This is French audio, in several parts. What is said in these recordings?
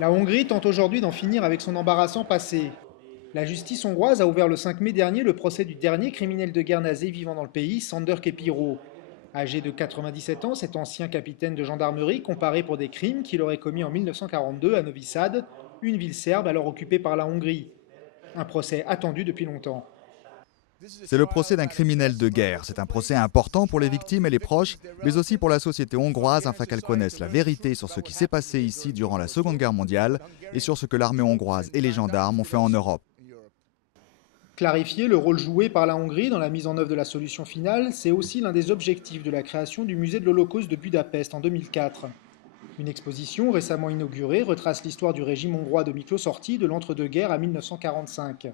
La Hongrie tente aujourd'hui d'en finir avec son embarrassant passé. La justice hongroise a ouvert le 5 mai dernier le procès du dernier criminel de guerre nazi vivant dans le pays, Sándor Képiro. Âgé de 97 ans, cet ancien capitaine de gendarmerie comparé pour des crimes qu'il aurait commis en 1942 à Novi Sad, une ville serbe alors occupée par la Hongrie. Un procès attendu depuis longtemps. C'est le procès d'un criminel de guerre. C'est un procès important pour les victimes et les proches, mais aussi pour la société hongroise afin qu'elle connaisse la vérité sur ce qui s'est passé ici durant la Seconde Guerre mondiale et sur ce que l'armée hongroise et les gendarmes ont fait en Europe. Clarifier le rôle joué par la Hongrie dans la mise en œuvre de la solution finale, c'est aussi l'un des objectifs de la création du musée de l'Holocauste de Budapest en 2004. Une exposition récemment inaugurée retrace l'histoire du régime hongrois de Miklós Horthy de l'entre-deux-guerres à 1945.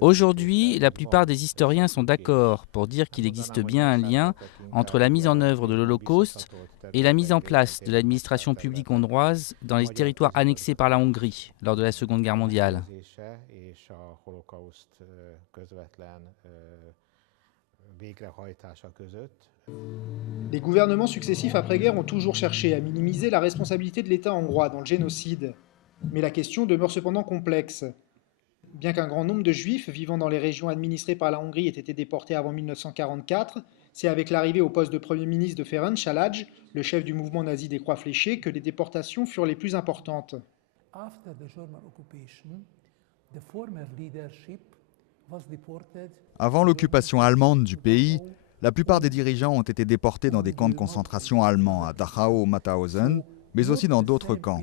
Aujourd'hui, la plupart des historiens sont d'accord pour dire qu'il existe bien un lien entre la mise en œuvre de l'Holocauste et la mise en place de l'administration publique hongroise dans les territoires annexés par la Hongrie lors de la Seconde Guerre mondiale. Les gouvernements successifs après-guerre ont toujours cherché à minimiser la responsabilité de l'État hongrois dans le génocide. Mais la question demeure cependant complexe. Bien qu'un grand nombre de juifs vivant dans les régions administrées par la Hongrie aient été déportés avant 1944, c'est avec l'arrivée au poste de Premier ministre de Ferenc Családj, le chef du mouvement nazi des Croix fléchées, que les déportations furent les plus importantes. Avant l'occupation allemande du pays, la plupart des dirigeants ont été déportés dans des camps de concentration allemands à Dachau ou Mauthausen, mais aussi dans d'autres camps.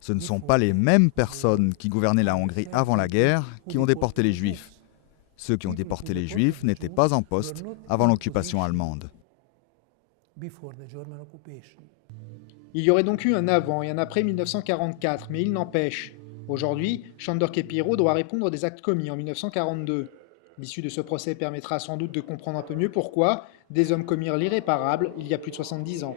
Ce ne sont pas les mêmes personnes qui gouvernaient la Hongrie avant la guerre qui ont déporté les Juifs. Ceux qui ont déporté les Juifs n'étaient pas en poste avant l'occupation allemande. Il y aurait donc eu un avant et un après 1944, mais il n'empêche. Aujourd'hui, Sándor Képiro doit répondre des actes commis en 1942. L'issue de ce procès permettra sans doute de comprendre un peu mieux pourquoi des hommes commirent l'irréparable il y a plus de 70 ans.